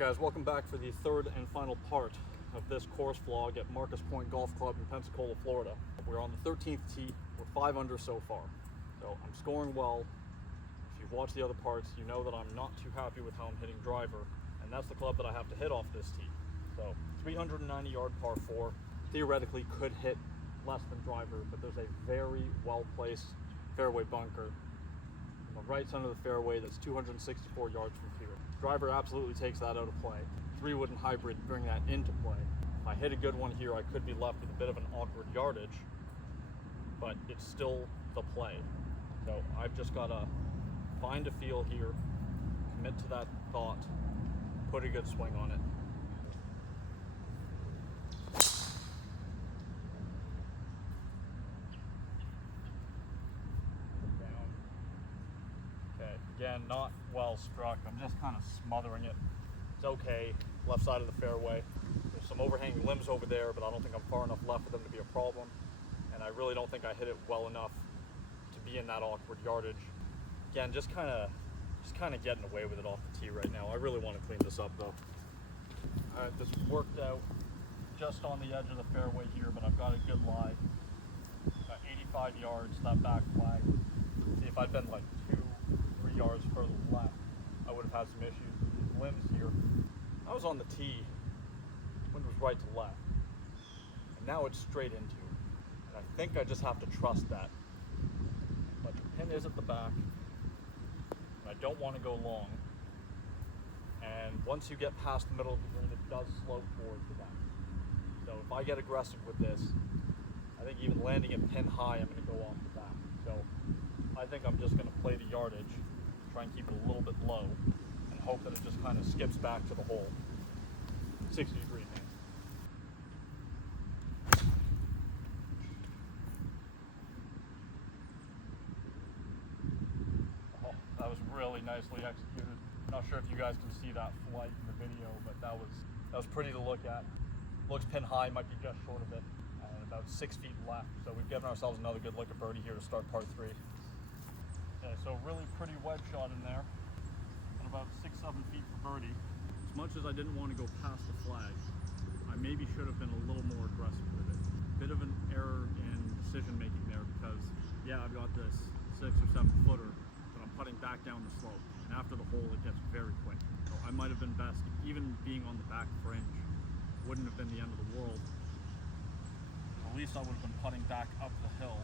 Alright guys, welcome back for the third and final part of this course vlog at Marcus Pointe Golf Club in Pensacola, Florida. We're on the 13th tee. We're 5 under so far. So I'm scoring well. If you've watched the other parts, you know that I'm not too happy with how I'm hitting driver, and that's the club that I have to hit off this tee. So 390 yard par 4. Theoretically could hit less than driver, but there's a very well placed fairway bunker on the right side of the fairway that's 264 yards from here. Driver absolutely takes that out of play. 3-wood and hybrid bring that into play. If I hit a good one here, I could be left with a bit of an awkward yardage, but it's still the play. So I've just got to find a feel here, commit to that thought, put a good swing on it. Again, not well struck. I'm just kind of smothering it. It's okay. Left side of the fairway. There's some overhanging limbs over there, but I don't think I'm far enough left for them to be a problem. And I really don't think I hit it well enough to be in that awkward yardage. Again, just kind of getting away with it off the tee right now. I really want to clean this up though. All right, this worked out just on the edge of the fairway here, but I've got a good lie. About 85 yards, that back flag. See, if I'd been like 2-3 yards further left, I would have had some issues with these limbs here. I was on the tee, wind was right to left, and now it's straight into. And I think I just have to trust that. But the pin is at the back, and I don't want to go long. And once you get past the middle of the green, it does slope towards the back. So if I get aggressive with this, I think even landing it pin high, I'm going to go off the back. So I think I'm just going to play the yardage, try and keep it a little bit low, and hope that it just kind of skips back to the hole. 60-degree man. Oh, that was really nicely executed. Not sure if you guys can see that flight in the video, but that was pretty to look at. Looks pin high, might be just short of it, and about 6 feet left. So we've given ourselves another good look at birdie here to start par 3. Okay, so really pretty wedge shot in there, at about 6-7 feet for birdie. As much as I didn't want to go past the flag, I maybe should have been a little more aggressive with it. Bit of an error in decision making there because, yeah, I've got this 6 or 7 footer, but I'm putting back down the slope, and after the hole it gets very quick. So I might have been best, even being on the back fringe wouldn't have been the end of the world. At least I would have been putting back up the hill.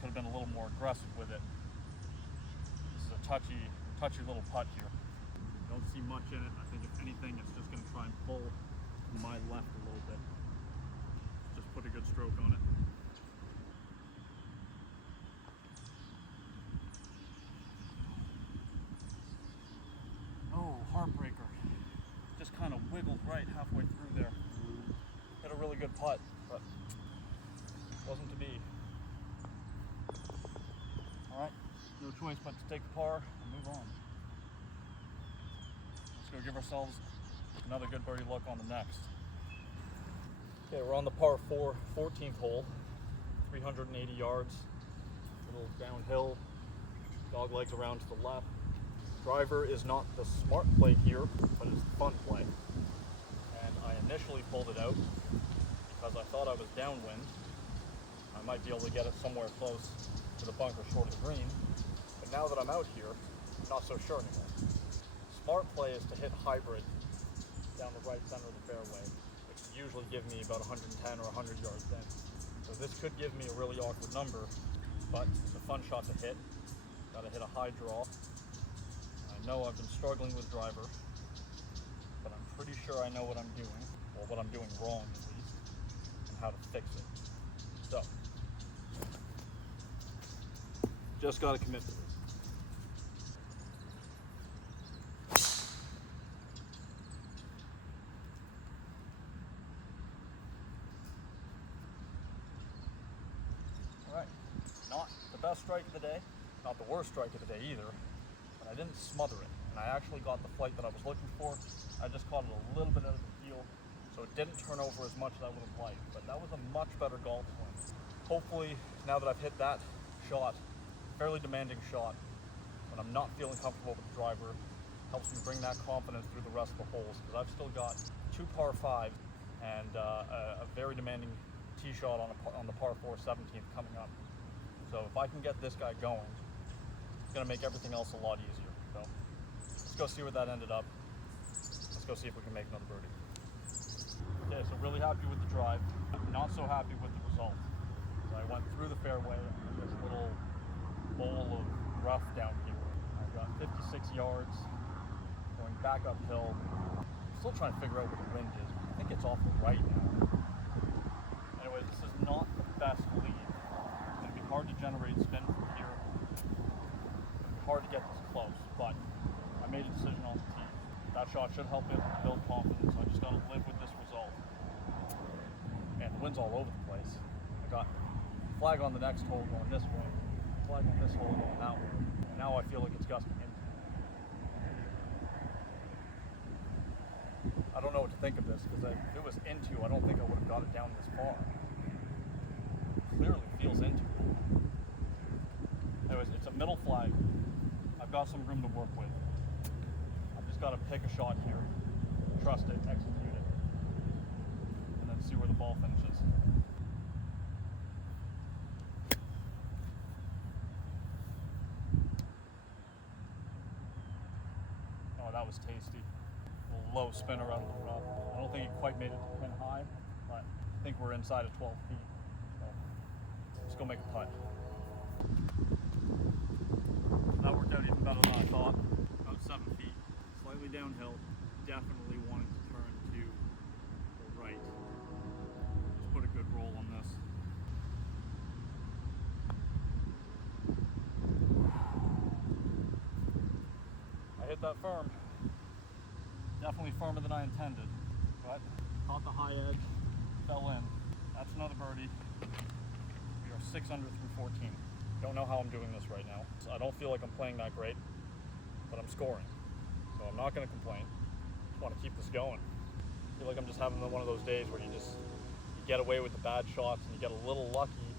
Could have been a little more aggressive with it. This is a touchy little putt here. Don't see much in it. I think if anything, it's just going to try and pull to my left a little bit. Just put a good stroke on it. Oh, heartbreaker. Just kind of wiggled right halfway through there. Hit a really good putt, but wasn't to be. Alright, no choice but to take the par and move on. Let's go give ourselves another good birdie look on the next. Okay, we're on the par 4, 14th hole, 380 yards, a little downhill, dog legs around to the left. Driver is not the smart play here, but it's the fun play. And I initially pulled it out because I thought I was downwind. I might be able to get it somewhere close to the bunker short of the green, but now that I'm out here, I'm not so sure anymore. Smart play is to hit hybrid down the right center of the fairway, which would usually give me about 110 or 100 yards in. So this could give me a really awkward number, but it's a fun shot to hit. Got to hit a high draw. I know I've been struggling with driver, but I'm pretty sure I know what I'm doing, or what I'm doing wrong at least, and how to fix it. So, just got to commit to this. All right, not the best strike of the day, not the worst strike of the day either, but I didn't smother it, and I actually got the flight that I was looking for. I just caught it a little bit out of the heel, so it didn't turn over as much as I would have liked, but that was a much better golf swing. Hopefully, now that I've hit that shot, fairly demanding shot, when I'm not feeling comfortable with the driver, helps me bring that confidence through the rest of the holes, because I've still got 2 par 5s and a very demanding tee shot on the par 4 17th coming up. So if I can get this guy going, it's going to make everything else a lot easier. So let's go see where that ended up. Let's go see if we can make another birdie. Okay, so really happy with the drive. Not so happy with the result. So I went through the fairway in this little bowl of rough down here. I've got 56 yards going back uphill. I'm still trying to figure out where the wind is. I think it's off the right now. Anyway, this is not the best lead. It's going to be hard to generate spin from here. It's going to be hard to get this close, but I made a decision on the tee. That shot should help it build confidence. I just got to live with this result. And the wind's all over the place. I got flag on the next hole going this way, flag on this hole going that way. And now I feel like it's gusting into. I don't know what to think of this, because if it was into, I don't think I would have got it down this far. It clearly feels into. Anyways, it's a middle flag. I've got some room to work with. I've just got to pick a shot here, trust it, execute it, and then see where the ball finishes. Oh, that was tasty. A little low spinner out of the rough. I don't think it quite made it to pin high, but I think we're inside of 12 feet. So let's go make a putt. That worked out even better than I thought. About 7 feet. Slightly downhill. Definitely wanting to turn to the right. Just put a good roll on this. I hit that firm. Definitely firmer than I intended, but caught the high edge, fell in. That's another birdie. We are 6 under through 14. Don't know how I'm doing this right now. I don't feel like I'm playing that great, but I'm scoring. So I'm not going to complain. Just want to keep this going. I feel like I'm just having one of those days where you get away with the bad shots and you get a little lucky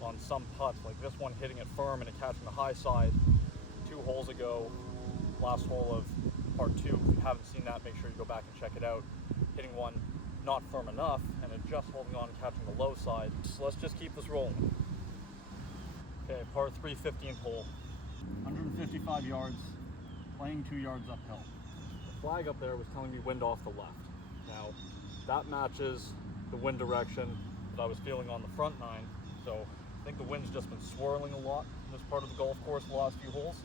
on some putts, like this one hitting it firm and it catching the high side 2 holes ago. Last hole of part 2. If you haven't seen that, make sure you go back and check it out. Hitting one not firm enough and it just holding on and catching the low side. So let's just keep this rolling. Okay, par 3, 15th hole. 155 yards, playing 2 yards uphill. The flag up there was telling me wind off the left. Now, that matches the wind direction that I was feeling on the front 9. So I think the wind's just been swirling a lot in this part of the golf course the last few holes.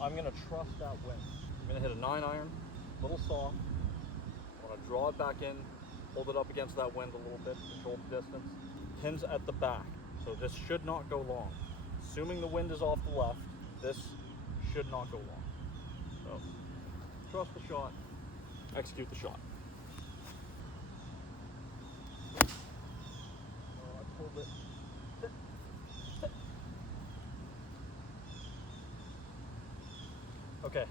I'm going to trust that wind. I'm going to hit a 9-iron, a little soft. I want to draw it back in, hold it up against that wind a little bit, control the distance. Pins at the back, so this should not go long. Assuming the wind is off the left, this should not go long. So, trust the shot, execute the shot. Oh, I pulled it. Okay,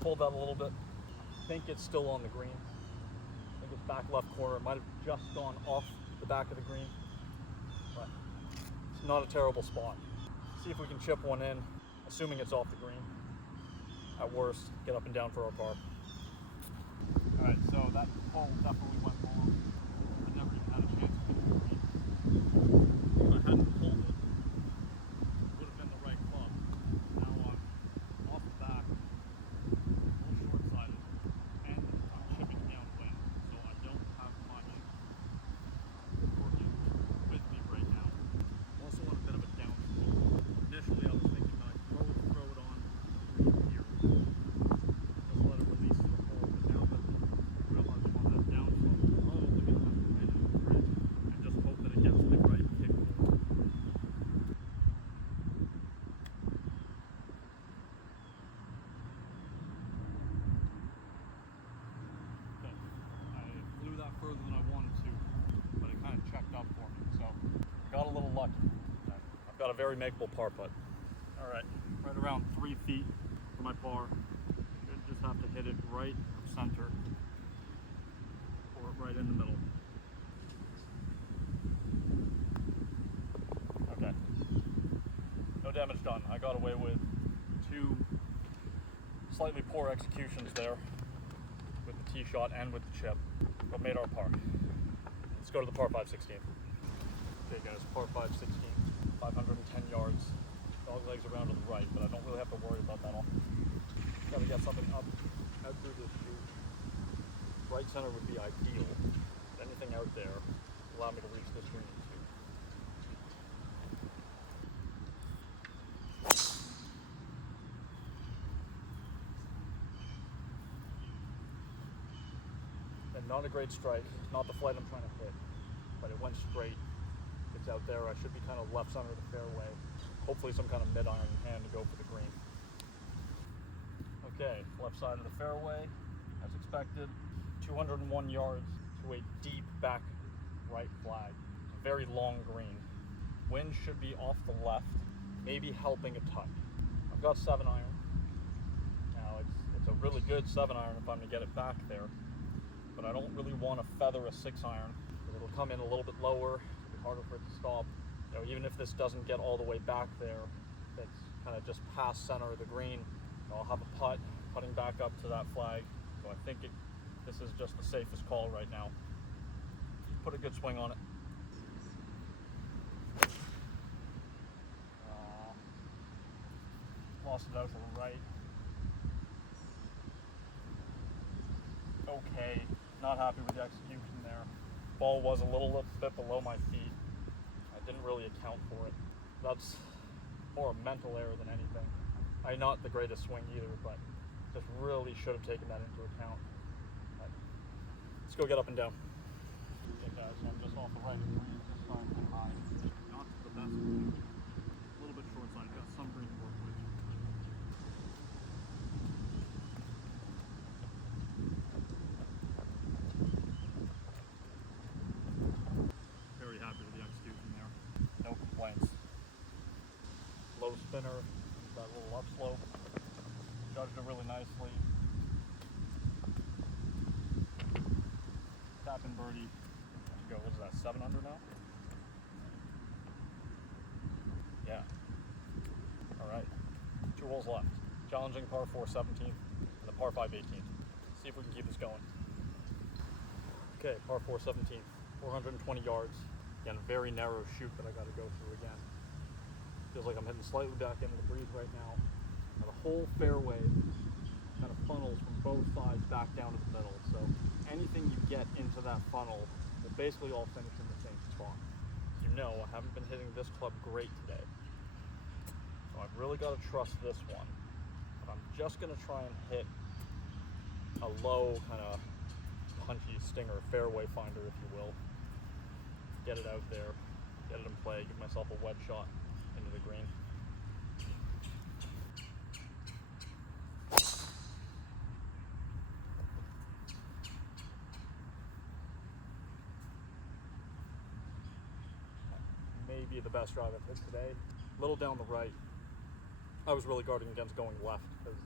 pulled that a little bit. I think it's still on the green. I think it's back left corner. It might have just gone off the back of the green, but it's not a terrible spot. See if we can chip one in, assuming it's off the green. At worst, get up and down for our par. All right, so that hole definitely went below. I never even had a chance to hit the green. If I hadn't pulled it, it would have been the right club. Now I'm off the back, a little short-sided, and I'm chipping downwind, so I don't have much working with me right now. I'm also on a bit of a downslope. Initially, I was thinking that I'd throw it on here, just let it release to the hole, but now that I realize I'm on that downslope, I'm probably going to have to land it in the grid and just hope that it gets the right kick forward. Okay, I flew that further than I wanted to, but it kind of checked up for me, so I got a little lucky. I've got a very makeable par putt. All right, right around 3 feet for my par. Should just have to hit it right center or right in the middle. Okay, no damage done. I got away with 2 slightly poor executions there with the tee shot and with the chip, but made our par. Let's go to the par 5 16. Okay guys, par 5 16, 510 yards. Dog legs around to the right, but I don't really have to worry about that all. Gotta get something up, out through this chute. Right center would be ideal. Anything out there will allow me to reach this green too. And not a great strike, not the flight I'm trying to hit, but it went straight. It's out there. I should be kind of left center of the fairway. Hopefully some kind of mid-iron hand to go for the green. Okay, left side of the fairway, as expected. 201 yards to a deep back right flag. Very long green. Wind should be off the left, maybe helping a touch. I've got 7-iron. Now it's a really good 7-iron if I'm going to get it back there, but I don't really want to feather a 6-iron because it'll come in a little bit lower. It'll be harder for it to stop. You know, even if this doesn't get all the way back there, it's kind of just past center of the green. I'll have a putt, putting back up to that flag. So I think this is just the safest call right now. Put a good swing on it. Lost it out to the right. Okay, not happy with the execution there. Ball was a little bit below my feet. I didn't really account for it. That's more a mental error than anything. Not the greatest swing either, but just really should have taken that into account. But let's go get up and down. Okay guys, so I'm just off the right of the green, just starting to high. Not the best. A little bit short side, got some green to work with. Very happy with the execution there. No complaints. Low spinner. That little upslope, judged it really nicely. Tap and birdie. Let's go. What is that? 7 under now? Yeah. All right. 2 holes left. Challenging par 4 17th and the par 5 18th. See if we can keep this going. Okay, par 4 17th, 420 yards. Again, a very narrow chute that I got to go through again. Feels like I'm heading slightly back into the breeze right now. Now the whole fairway kind of funnels from both sides back down to the middle. So anything you get into that funnel will basically all finish in the same spot. You know, I haven't been hitting this club great today. So I've really got to trust this one. But I'm just going to try and hit a low kind of punchy stinger, fairway finder if you will. Get it out there, get it in play, give myself a wedge shot into the green. Maybe the best drive I've hit today. A little down the right. I was really guarding against going left because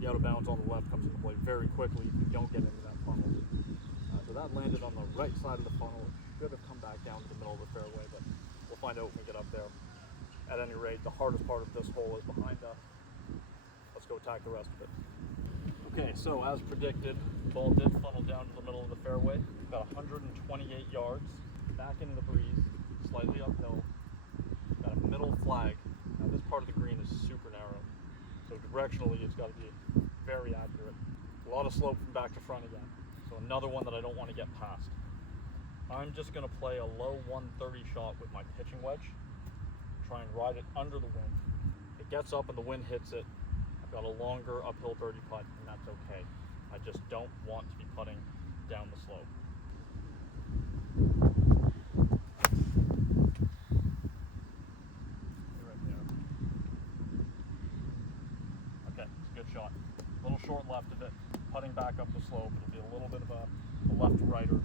the out of bounds on the left comes into play very quickly if you don't get into that funnel. So that landed on the right side of the funnel. It should have come back down to the middle of the fairway, but we'll find out when we get up there. At any rate, the hardest part of this hole is behind us. Let's go attack the rest of it. Okay, so as predicted, the ball did funnel down to the middle of the fairway. About 128 yards, back into the breeze, slightly uphill. Got a middle flag. Now this part of the green is super narrow, so directionally it's got to be very accurate. A lot of slope from back to front again, so another one that I don't want to get past. I'm just going to play a low 130 shot with my pitching wedge. Try and ride it under the wind. It gets up and the wind hits it. I've got a longer uphill birdie putt, and that's okay. I just don't want to be putting down the slope. Right there. Okay, it's a good shot. A little short left of it. Putting back up the slope. It'll be a little bit of a left-righter,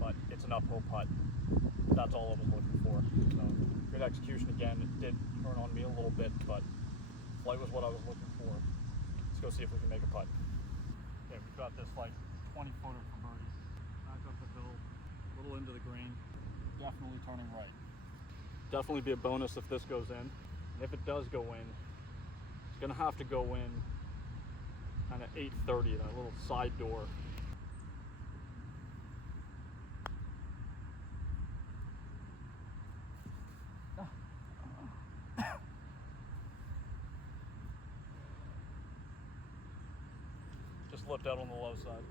but it's an uphill putt. That's all I was looking for. So, good execution again. It did turn on me a little bit, but flight was what I was looking for. Let's go see if we can make a putt. Okay, we've got this like 20-footer for birdie. Back up the hill, a little into the green. Definitely turning right. Definitely be a bonus if this goes in. And if it does go in, it's gonna have to go in kind of 830, that little side door. Just left out on the low side.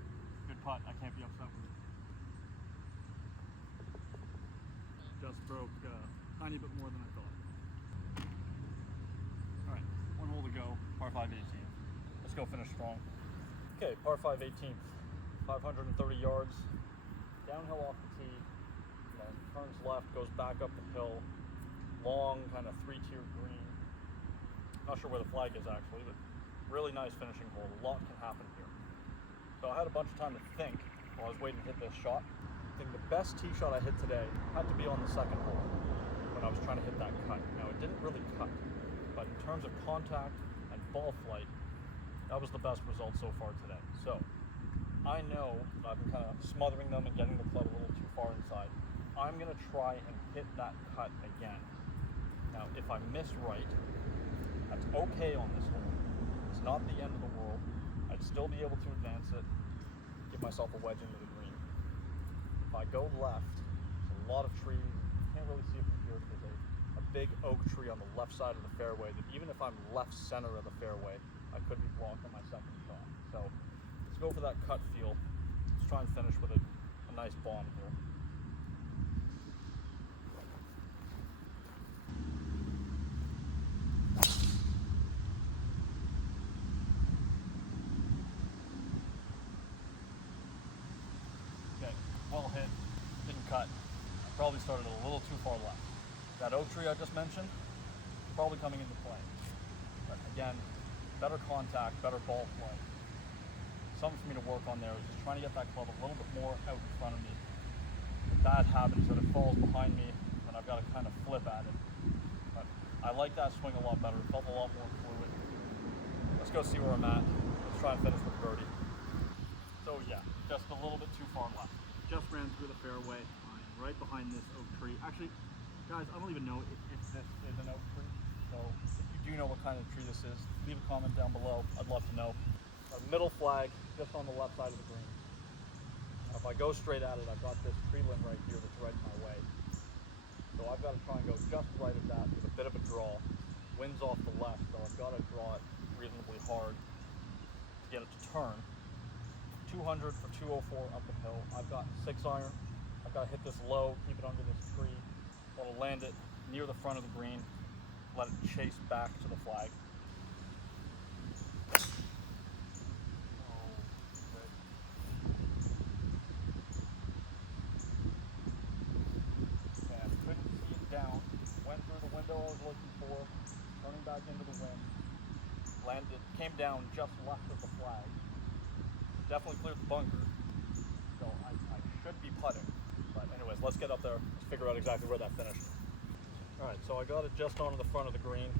Good putt, I can't be upset with it. Just broke a tiny bit more than I thought. All right, one hole to go, par 5 18th. Let's go finish strong. Okay, par 5 18th, 530 yards, downhill off the tee, turns left, goes back up the hill, long kind of 3-tiered green. Not sure where the flag is actually, but really nice finishing hole. A lot can happen here. So I had a bunch of time to think while I was waiting to hit this shot. I think the best tee shot I hit today had to be on the second hole when I was trying to hit that cut. Now it didn't really cut, but in terms of contact and ball flight, that was the best result so far today. So I know that I've been kind of smothering them and getting the club a little too far inside. I'm gonna try and hit that cut again. Now if I miss right, that's okay on this hole. It's not the end of the world. I'd still be able to advance it, give myself a wedge into the green. If I go left, there's a lot of trees. You can't really see it from here. There's a big oak tree on the left side of the fairway that even if I'm left center of the fairway, I could be blocked on my second shot. So let's go for that cut feel. Let's try and finish with a nice bomb here. Well hit, didn't cut. I probably started a little too far left. That oak tree I just mentioned, probably coming into play. But again, better contact, better ball flight. Something for me to work on there is just trying to get that club a little bit more out in front of me. The bad habit is that it falls behind me and I've got to kind of flip at it. But I like that swing a lot better. It felt a lot more fluid. Let's go see where I'm at. Let's try and finish with birdie. So yeah, just a little bit too far left. Just ran through the fairway. I'm right behind this oak tree. Actually, guys, I don't even know if this is an oak tree. So if you do know what kind of tree this is, leave a comment down below. I'd love to know. A middle flag just on the left side of the green. Now, if I go straight at it, I've got this tree limb right here that's right in my way. So I've got to try and go just right at that with a bit of a draw. Wind's off the left, so I've got to draw it reasonably hard to get it to turn. 200 for 204 up the hill. I've got 6 iron. I've got to hit this low, keep it under this tree. Want to land it near the front of the green, let it chase back to the flag. And couldn't see it down. Went through the window I was looking for, turning back into the wind. Landed, came down just left of the flag. Definitely cleared the bunker, so I should be putting. But anyways, let's get up there, let's figure out exactly where that finished. All right, so I got it just onto the front of the green.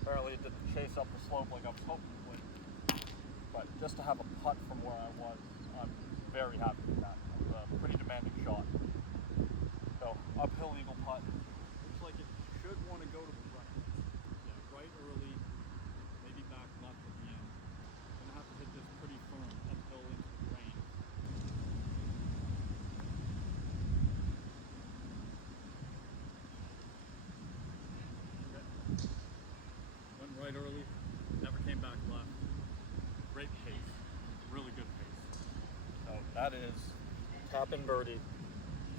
Apparently it didn't chase up the slope like I was hoping it would. But just to have a putt from where I was, I'm very happy with that. It was a pretty demanding shot. So uphill eagle putt. Looks like it should want to go to the right. Yeah, right early, maybe back left at the end. Have to hit this pretty firm uphill into the rain. Okay. Went right early, never came back left. Great pace, really good pace. So that is tap in birdie,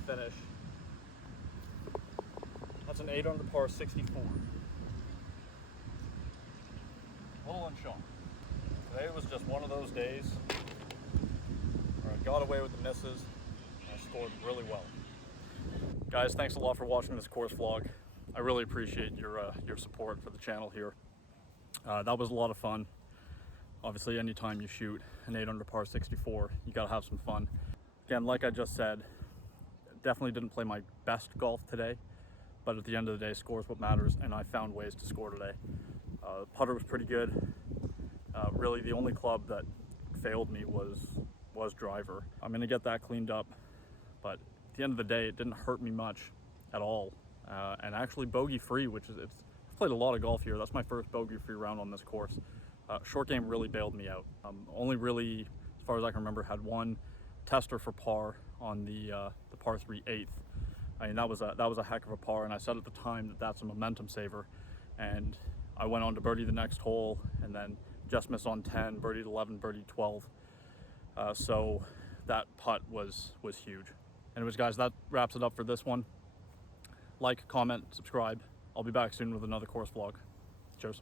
finish. That's an 8 on the par 64. A little unshot. Today was just one of those days where I got away with the misses and I scored really well. Guys, thanks a lot for watching this course vlog. I really appreciate your support for the channel here. That was a lot of fun. Obviously, anytime you shoot an 8 under par 64, you gotta have some fun. Again, like I just said, definitely didn't play my best golf today, but at the end of the day, score is what matters, and I found ways to score today. The putter was pretty good. Really, the only club that failed me was driver. I'm gonna get that cleaned up, but at the end of the day, it didn't hurt me much at all. And actually bogey free, which is, I've played a lot of golf here. That's my first bogey free round on this course. Short game really bailed me out. Only really, as far as I can remember, had one tester for par on the par 3 8th. I mean, that was a heck of a par, and I said at the time that that's a momentum saver. And I went on to birdie the next hole, and then just missed on 10, birdied 11, birdied 12. So that putt was huge. Anyways, guys, that wraps it up for this one. Like, comment, subscribe. I'll be back soon with another course vlog. Cheers.